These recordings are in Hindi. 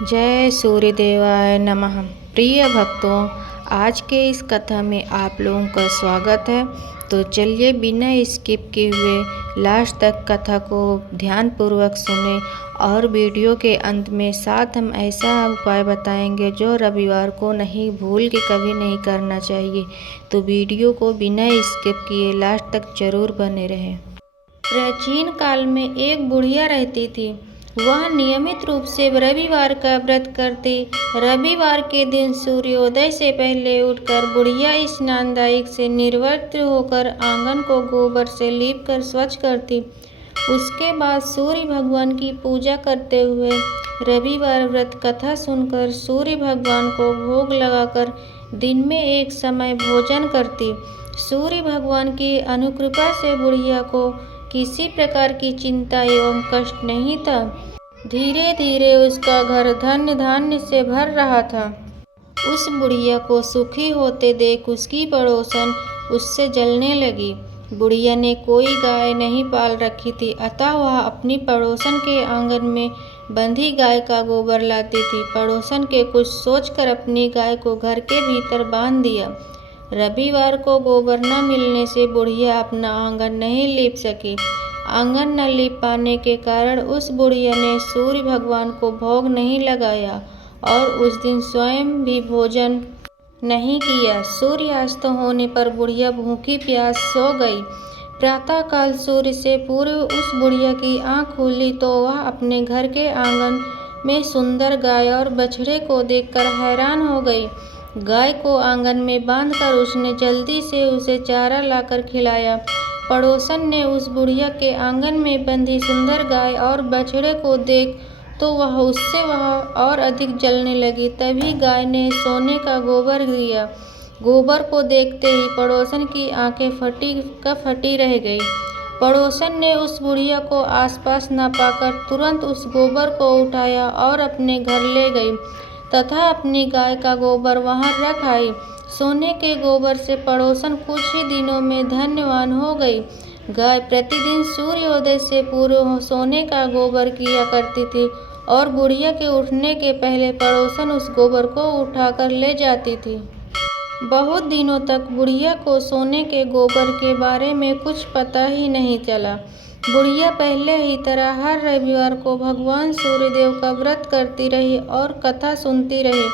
जय सूर्यदेवाय नमः। प्रिय भक्तों, आज के इस कथा में आप लोगों का स्वागत है। तो चलिए बिना स्किप किए हुए लास्ट तक कथा को ध्यानपूर्वक सुने और वीडियो के अंत में साथ हम ऐसा उपाय बताएंगे जो रविवार को नहीं भूल के कभी नहीं करना चाहिए। तो वीडियो को बिना स्किप किए लास्ट तक जरूर बने रहें। प्राचीन काल में एक बुढ़िया रहती थी। वह नियमित रूप से रविवार का व्रत करती। रविवार के दिन सूर्योदय से पहले उठकर बुढ़िया स्नानदायक से निवृत्त होकर आंगन को गोबर से लीपकर स्वच्छ करती। उसके बाद सूर्य भगवान की पूजा करते हुए रविवार व्रत कथा सुनकर सूर्य भगवान को भोग लगाकर दिन में एक समय भोजन करती। सूर्य भगवान की अनुकृपा से बुढ़िया को किसी प्रकार की चिंता एवं कष्ट नहीं था। धीरे धीरे उसका घर धन्य धान्य से भर रहा था। उस बुढ़िया को सुखी होते देख उसकी पड़ोसन उससे जलने लगी। बुढ़िया ने कोई गाय नहीं पाल रखी थी, अतः वह अपनी पड़ोसन के आंगन में बंधी गाय का गोबर लाती थी। पड़ोसन के कुछ सोचकर अपनी गाय को घर के भीतर बांध दिया। रविवार को गोबर न मिलने से बुढ़िया अपना आंगन नहीं लीप सकी। आंगन न लीप पाने के कारण उस बुढ़िया ने सूर्य भगवान को भोग नहीं लगाया और उस दिन स्वयं भी भोजन नहीं किया। सूर्यास्त होने पर बुढ़िया भूखी प्यास सो गई। प्रातःकाल सूर्य से पूर्व उस बुढ़िया की आंख खुली तो वह अपने घर के आंगन में सुंदर गाय और बछड़े को देखकर हैरान हो गई। गाय को आंगन में बांधकर उसने जल्दी से उसे चारा लाकर खिलाया। पड़ोसन ने उस बुढ़िया के आंगन में बंधी सुंदर गाय और बछड़े को देख तो वह और अधिक जलने लगी। तभी गाय ने सोने का गोबर दिया। गोबर को देखते ही पड़ोसन की आंखें फटी रह गई। पड़ोसन ने उस बुढ़िया को आसपास न पाकर तुरंत उस गोबर को उठाया और अपने घर ले गई तथा अपनी गाय का गोबर वहां रख आई। सोने के गोबर से पड़ोसन कुछ ही दिनों में धन्यवान हो गई। गाय प्रतिदिन सूर्योदय से पूर्व सोने का गोबर किया करती थी और बुढ़िया के उठने के पहले पड़ोसन उस गोबर को उठाकर ले जाती थी। बहुत दिनों तक बुढ़िया को सोने के गोबर के बारे में कुछ पता ही नहीं चला। बुढ़िया पहले ही तरह हर रविवार को भगवान सूर्यदेव का व्रत करती रही और कथा सुनती रही।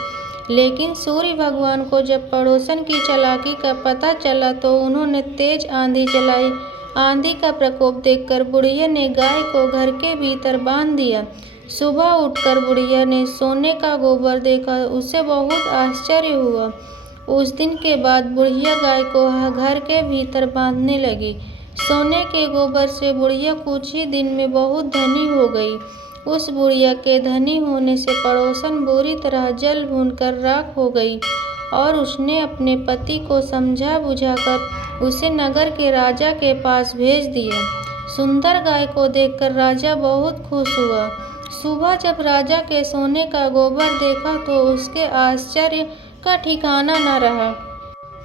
लेकिन सूर्य भगवान को जब पड़ोसन की चालाकी का पता चला तो उन्होंने तेज आंधी चलाई। आंधी का प्रकोप देखकर बुढ़िया ने गाय को घर के भीतर बांध दिया। सुबह उठकर बुढ़िया ने सोने का गोबर देखा, उसे बहुत आश्चर्य हुआ। उस दिन के बाद बुढ़िया गाय को घर के भीतर बांधने लगी। सोने के गोबर से बुढ़िया कुछ ही दिन में बहुत धनी हो गई। उस बुढ़िया के धनी होने से पड़ोसन बुरी तरह जल भूनकर राख हो गई और उसने अपने पति को समझा बुझाकर उसे नगर के राजा के पास भेज दिया। सुंदर गाय को देखकर राजा बहुत खुश हुआ। सुबह जब राजा के सोने का गोबर देखा तो उसके आश्चर्य का ठिकाना न रहा।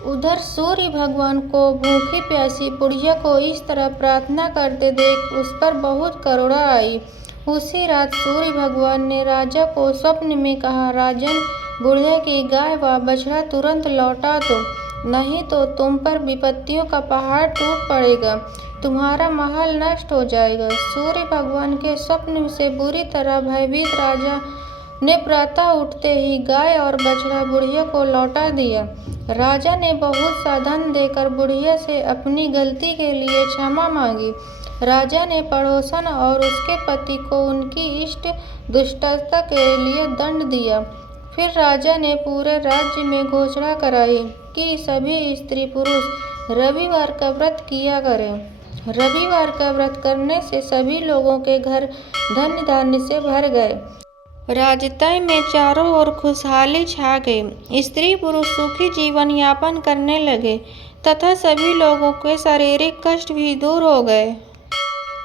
उधर सूर्य भगवान को भूखी प्यासी बुढ़िया को इस तरह प्रार्थना करते देख उस पर बहुत करुणा आई। उसी रात सूर्य भगवान ने राजा को स्वप्न में कहा, राजन, बुढ़िया की गाय व बछड़ा तुरंत लौटा दो, नहीं तो तुम पर विपत्तियों का पहाड़ टूट पड़ेगा, तुम्हारा महल नष्ट हो जाएगा। सूर्य भगवान के स्वप्न से बुरी तरह भयभीत राजा ने प्रातः उठते ही गाय और बछड़ा बुढ़िया को लौटा दिया। राजा ने बहुत सा धन देकर बुढ़िया से अपनी गलती के लिए क्षमा मांगी। राजा ने पड़ोसन और उसके पति को उनकी इष्ट दुष्टता के लिए दंड दिया। फिर राजा ने पूरे राज्य में घोषणा कराई कि सभी स्त्री पुरुष रविवार का व्रत किया करें। रविवार का व्रत करने से सभी लोगों के घर धन धान्य से भर गए। राजतय में चारों ओर खुशहाली छा गई। स्त्री पुरुष सुखी जीवन यापन करने लगे तथा सभी लोगों के शारीरिक कष्ट भी दूर हो गए।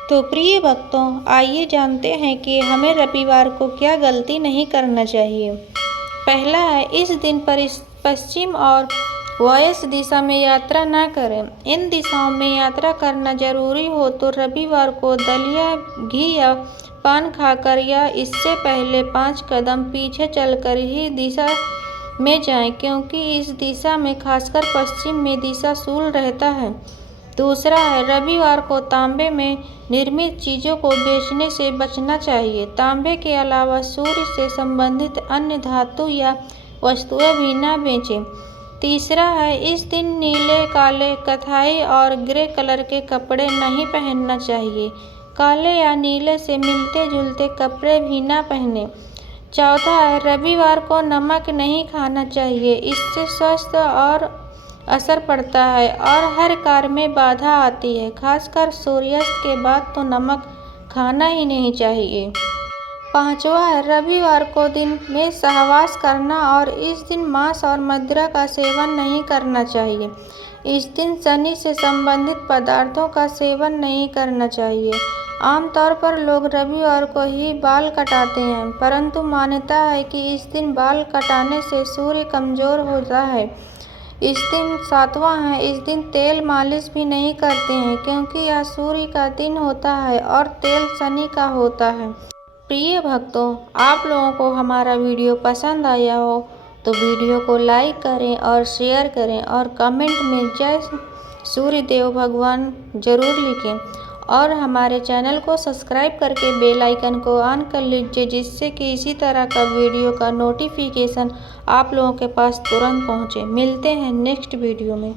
तो प्रिय भक्तों, आइए जानते हैं कि हमें रविवार को क्या गलती नहीं करना चाहिए। पहला है, इस दिन पर पश्चिम और वायव्य दिशा में यात्रा न करें। इन दिशाओं में यात्रा करना जरूरी हो तो रविवार को दलिया, घी या पान खाकर या इससे पहले 5 कदम पीछे चलकर ही दिशा में जाएं, क्योंकि इस दिशा में खासकर पश्चिम में दिशा शूल रहता है। दूसरा है, रविवार को तांबे में निर्मित चीज़ों को बेचने से बचना चाहिए। तांबे के अलावा सूर्य से संबंधित अन्य धातु या वस्तुएं भी न बेचें। तीसरा है, इस दिन नीले, काले, कत्थई और ग्रे कलर के कपड़े नहीं पहनना चाहिए। काले या नीले से मिलते जुलते कपड़े भी न पहने। चौथा है, रविवार को नमक नहीं खाना चाहिए, इससे स्वास्थ्य और असर पड़ता है और हर कार्य में बाधा आती है। खासकर सूर्यास्त के बाद तो नमक खाना ही नहीं चाहिए। पांचवा है, रविवार को दिन में सहवास करना और इस दिन मांस और मदिरा का सेवन नहीं करना चाहिए। इस दिन शनि से संबंधित पदार्थों का सेवन नहीं करना चाहिए। आमतौर पर लोग रविवार को ही बाल कटाते हैं, परंतु मान्यता है कि इस दिन बाल कटाने से सूर्य कमजोर होता है। इस दिन सातवां है, इस दिन तेल मालिश भी नहीं करते हैं, क्योंकि यह सूर्य का दिन होता है और तेल शनि का होता है। प्रिय भक्तों, आप लोगों को हमारा वीडियो पसंद आया हो तो वीडियो को लाइक करें और शेयर करें और कमेंट में जय सूर्य देव भगवान जरूर लिखें और हमारे चैनल को सब्सक्राइब करके बेल आइकन को ऑन कर लीजिए, जिससे कि इसी तरह का वीडियो का नोटिफिकेशन आप लोगों के पास तुरंत पहुंचे। मिलते हैं नेक्स्ट वीडियो में।